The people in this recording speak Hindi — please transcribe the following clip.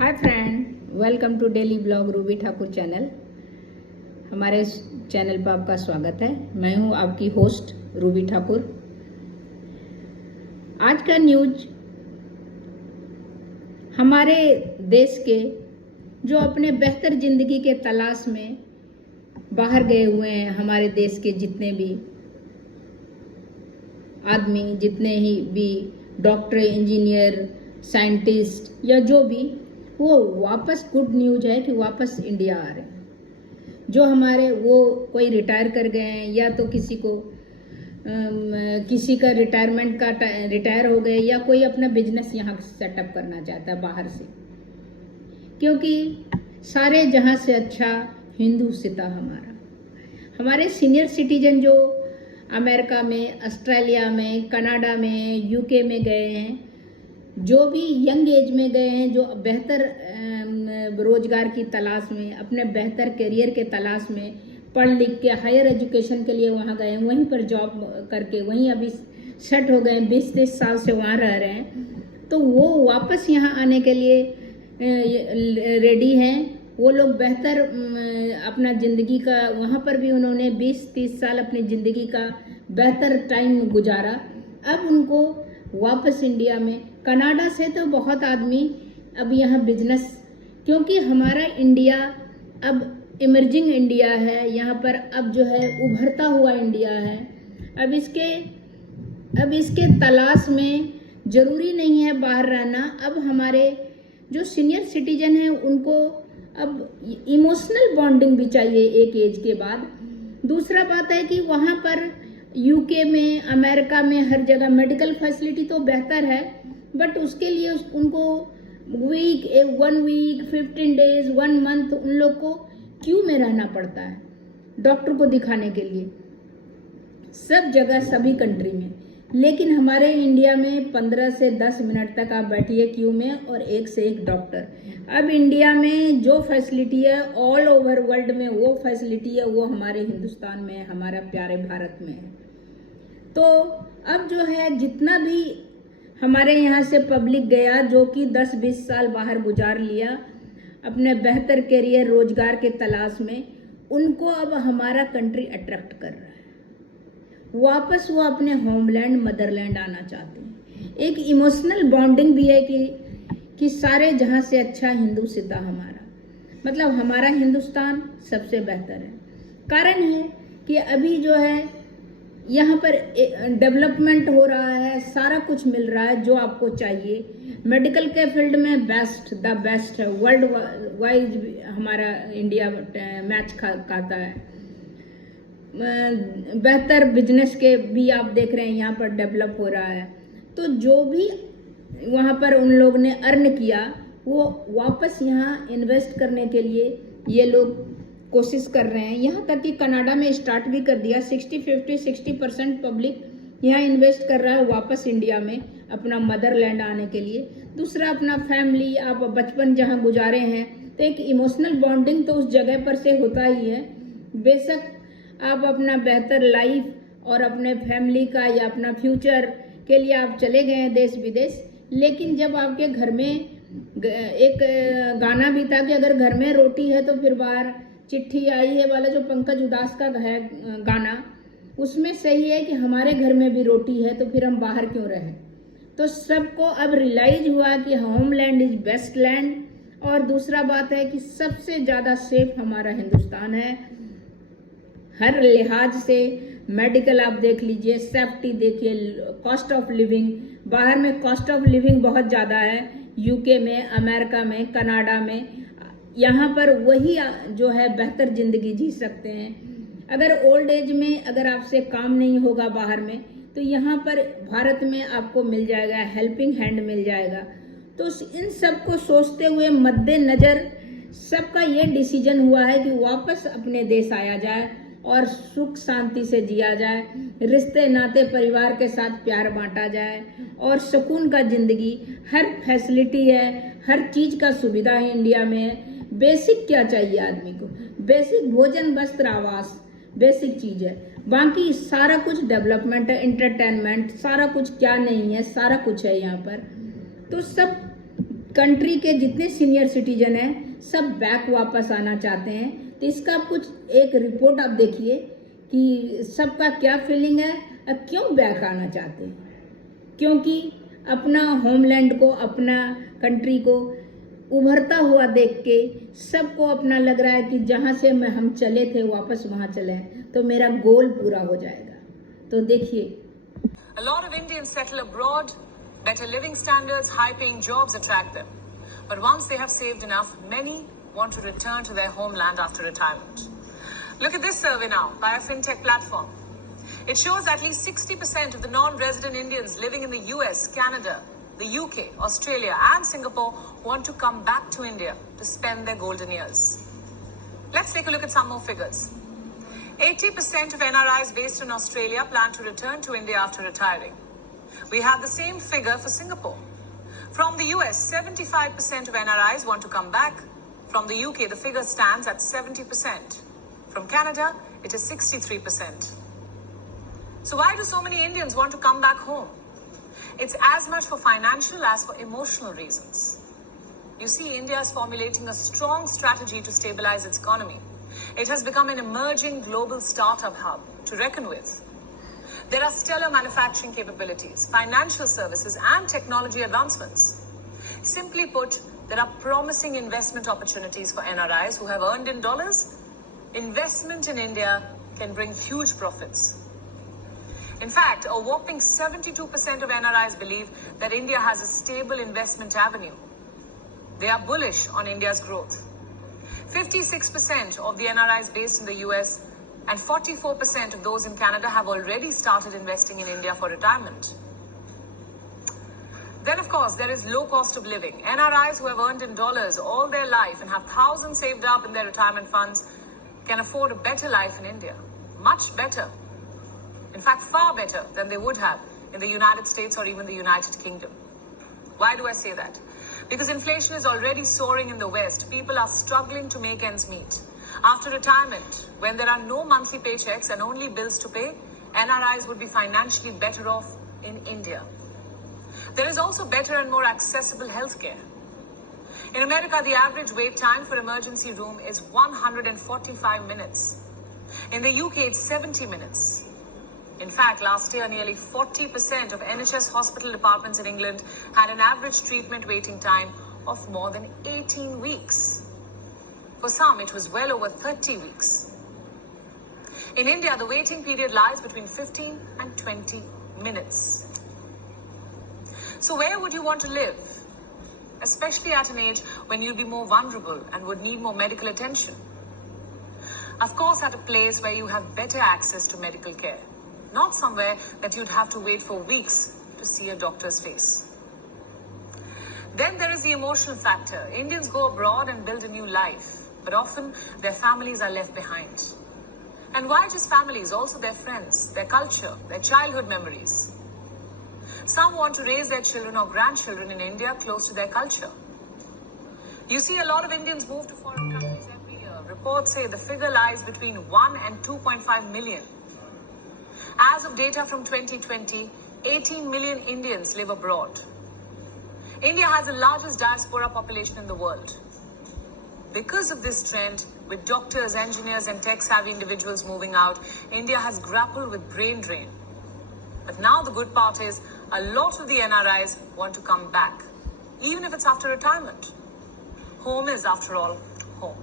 Hi friend, welcome to daily blog Ruby Thakur channel. हमारे इस चैनल पर आपका स्वागत है। मैं हूं आपकी होस्ट रूबी ठाकुर। आज का न्यूज हमारे देश के जो अपने बेहतर जिंदगी के तलाश में बाहर गए हुए हैं, हमारे देश के जितने भी आदमी, जितने ही भी डॉक्टर, इंजीनियर, साइंटिस्ट या जो भी, वो वापस गुड न्यूज है कि वापस इंडिया आ रहे हैं। जो हमारे वो कोई रिटायर कर गए हैं या तो किसी का रिटायरमेंट का रिटायर हो गए या कोई अपना बिजनेस यहाँ सेटअप करना चाहता है बाहर से, क्योंकि सारे जहाँ से अच्छा हिंदुस्तान हमारा। हमारे सीनियर सिटीजन जो अमेरिका में, ऑस्ट्रेलिया में, कनाडा में, यूके में गए हैं, जो भी यंग एज में गए हैं, जो बेहतर रोजगार की तलाश में, अपने बेहतर करियर के तलाश में, पढ़ लिख के हायर एजुकेशन के लिए वहाँ गए, वहीं पर जॉब करके वहीं अभी सेट हो गए, 20-30 साल से वहाँ रह रहे हैं, तो वो वापस यहाँ आने के लिए रेडी हैं। वो लोग बेहतर अपना ज़िंदगी का, वहाँ पर भी उन्होंने 20-30 साल अपनी ज़िंदगी का बेहतर टाइम गुजारा। अब उनको वापस इंडिया में, कनाडा से तो बहुत आदमी अब यहाँ बिजनेस, क्योंकि हमारा इंडिया अब इमर्जिंग इंडिया है, यहाँ पर अब जो है उभरता हुआ इंडिया है। अब इसके तलाश में ज़रूरी नहीं है बाहर रहना। अब हमारे जो सीनियर सिटीजन हैं उनको अब इमोशनल बॉन्डिंग भी चाहिए एक एज के बाद। दूसरा बात है कि वहाँ पर यूके में, अमेरिका में हर जगह मेडिकल फैसिलिटी तो बेहतर है, बट उसके लिए उनको 1 वीक, 15 डेज, 1 मंथ उन लोग को क्यू में रहना पड़ता है डॉक्टर को दिखाने के लिए, सब जगह सभी कंट्री में। लेकिन हमारे इंडिया में 15 से 10 मिनट तक आप बैठिए क्यू में और एक से एक डॉक्टर। अब इंडिया में जो फैसिलिटी है ऑल ओवर वर्ल्ड में वो फैसिलिटी है, वो हमारे हिंदुस्तान में, हमारा प्यारे भारत में है। तो अब जो है जितना भी हमारे यहाँ से पब्लिक गया, जो कि 10-20 साल बाहर गुजार लिया अपने बेहतर करियर रोजगार के तलाश में, उनको अब हमारा कंट्री अट्रैक्ट कर रहा है। वापस वो अपने होमलैंड, मदरलैंड आना चाहते हैं। एक इमोशनल बॉन्डिंग भी है कि सारे जहाँ से अच्छा हिंदुस्तान हमारा, मतलब हमारा हिंदुस्तान सबसे बेहतर है। कारण है कि अभी जो है यहाँ पर डेवलपमेंट हो रहा है, सारा कुछ मिल रहा है जो आपको चाहिए। मेडिकल के फील्ड में द बेस्ट है, वर्ल्ड वाइज हमारा इंडिया मैच खाता है। बेहतर बिजनेस के भी आप देख रहे हैं यहाँ पर डेवलप हो रहा है। तो जो भी वहाँ पर उन लोग ने अर्न किया वो वापस यहाँ इन्वेस्ट करने के लिए ये लोग कोशिश कर रहे हैं। यहाँ तक कि कनाडा में स्टार्ट भी कर दिया। 60% पब्लिक यहाँ इन्वेस्ट कर रहा है वापस इंडिया में अपना मदरलैंड आने के लिए। दूसरा, अपना फैमिली, आप बचपन जहाँ गुजारे हैं, तो एक इमोशनल बॉन्डिंग तो उस जगह पर से होता ही है। बेशक आप अपना बेहतर लाइफ और अपने फैमिली का या अपना फ्यूचर के लिए आप चले गए हैं देश विदेश, लेकिन जब आपके घर में एक गाना भी था कि अगर घर में रोटी है तो फिर बाहर चिट्ठी आई है वाला, जो पंकज उदास का है गाना, उसमें सही है कि हमारे घर में भी रोटी है तो फिर हम बाहर क्यों रहें। तो सबको अब रियलाइज हुआ कि होमलैंड इज बेस्ट लैंड। और दूसरा बात है कि सबसे ज़्यादा सेफ हमारा हिंदुस्तान है हर लिहाज से। मेडिकल आप देख लीजिए, सेफ्टी देखिए, कॉस्ट ऑफ लिविंग, बाहर में कॉस्ट ऑफ लिविंग बहुत ज़्यादा है, यूके में, अमेरिका में, कनाडा में। यहाँ पर वही जो है बेहतर ज़िंदगी जी सकते हैं। अगर ओल्ड एज में अगर आपसे काम नहीं होगा बाहर में, तो यहाँ पर भारत में आपको मिल जाएगा, हेल्पिंग हैंड मिल जाएगा। तो इन सब को सोचते हुए मद्देनज़र सबका ये डिसीजन हुआ है कि वापस अपने देश आया जाए और सुख शांति से जिया जाए, रिश्ते नाते परिवार के साथ प्यार बांटा जाए और सुकून का ज़िंदगी, हर फैसिलिटी है, हर चीज़ का सुविधा है इंडिया में है। बेसिक क्या चाहिए आदमी को? बेसिक भोजन, वस्त्र, आवास, बेसिक चीज़ है। बाकी सारा कुछ डेवलपमेंट है, इंटरटेनमेंट, सारा कुछ क्या नहीं है, सारा कुछ है यहाँ पर। तो सब कंट्री के जितने सीनियर सिटीजन हैं सब बैक वापस आना चाहते हैं। तो इसका कुछ एक रिपोर्ट आप देखिए कि सबका क्या फीलिंग है और क्यों बैक आना चाहते हैं। क्योंकि अपना होमलैंड को, अपना कंट्री को उभरता हुआ देख के सबको अपना लग रहा है कि जहाँ से हम चले थे वापस वहाँ चले तो मेरा गोल पूरा हो जाएगा। तो देखिए, A lot of Indians settle abroad. Better living standards, high-paying jobs attract them. But once they have saved enough, many want to return to their homeland after retirement. Look at this survey now by a fintech platform. It shows at least 60% of the non-resident Indians living in the US, Canada, the UK, Australia and Singapore want to come back to India to spend their golden years. Let's take a look at some more figures. 80% of NRIs based in Australia plan to return to India after retiring. We have the same figure for Singapore. From the US, 75% of NRIs want to come back. From the UK, the figure stands at 70%. From Canada, it is 63%. So why do so many Indians want to come back home? It's as much for financial as for emotional reasons. You see, India is formulating a strong strategy to stabilize its economy. It has become an emerging global startup hub to reckon with. There are stellar manufacturing capabilities, financial services, and technology advancements. Simply put, there are promising investment opportunities for NRIs who have earned in dollars. Investment in India can bring huge profits. In fact, a whopping 72% of NRIs believe that India has a stable investment avenue. They are bullish on India's growth. 56% of the NRIs based in the US and 44% of those in Canada have already started investing in India for retirement. Then, of course, there is low cost of living. NRIs who have earned in dollars all their life and have thousands saved up in their retirement funds can afford a better life in India. Much better. In fact, far better than they would have in the United States or even the United Kingdom. Why do I say that? Because inflation is already soaring in the West. People are struggling to make ends meet. After retirement, when there are no monthly paychecks and only bills to pay, NRIs would be financially better off in India. There is also better and more accessible healthcare. In America, the average wait time for emergency room is 145 minutes. In the UK, it's 70 minutes. In fact, last year, nearly 40% of NHS hospital departments in England had an average treatment waiting time of more than 18 weeks. For some, it was well over 30 weeks. In India, the waiting period lies between 15 and 20 minutes. So where would you want to live? Especially at an age when you'll be more vulnerable and would need more medical attention. Of course, at a place where you have better access to medical care. Not somewhere that you'd have to wait for weeks to see a doctor's face. Then there is the emotional factor. Indians go abroad and build a new life, but often their families are left behind. And why just families? Also their friends, their culture, their childhood memories. Some want to raise their children or grandchildren in India close to their culture. You see, a lot of Indians move to foreign countries every year. Reports say the figure lies between 1 and 2.5 million. As of data from 2020, 18 million Indians live abroad. India has the largest diaspora population in the world. Because of this trend, with doctors, engineers, and tech-savvy individuals moving out, India has grappled with brain drain. But now the good part is, a lot of the NRIs want to come back, even if it's after retirement. Home is, after all, home.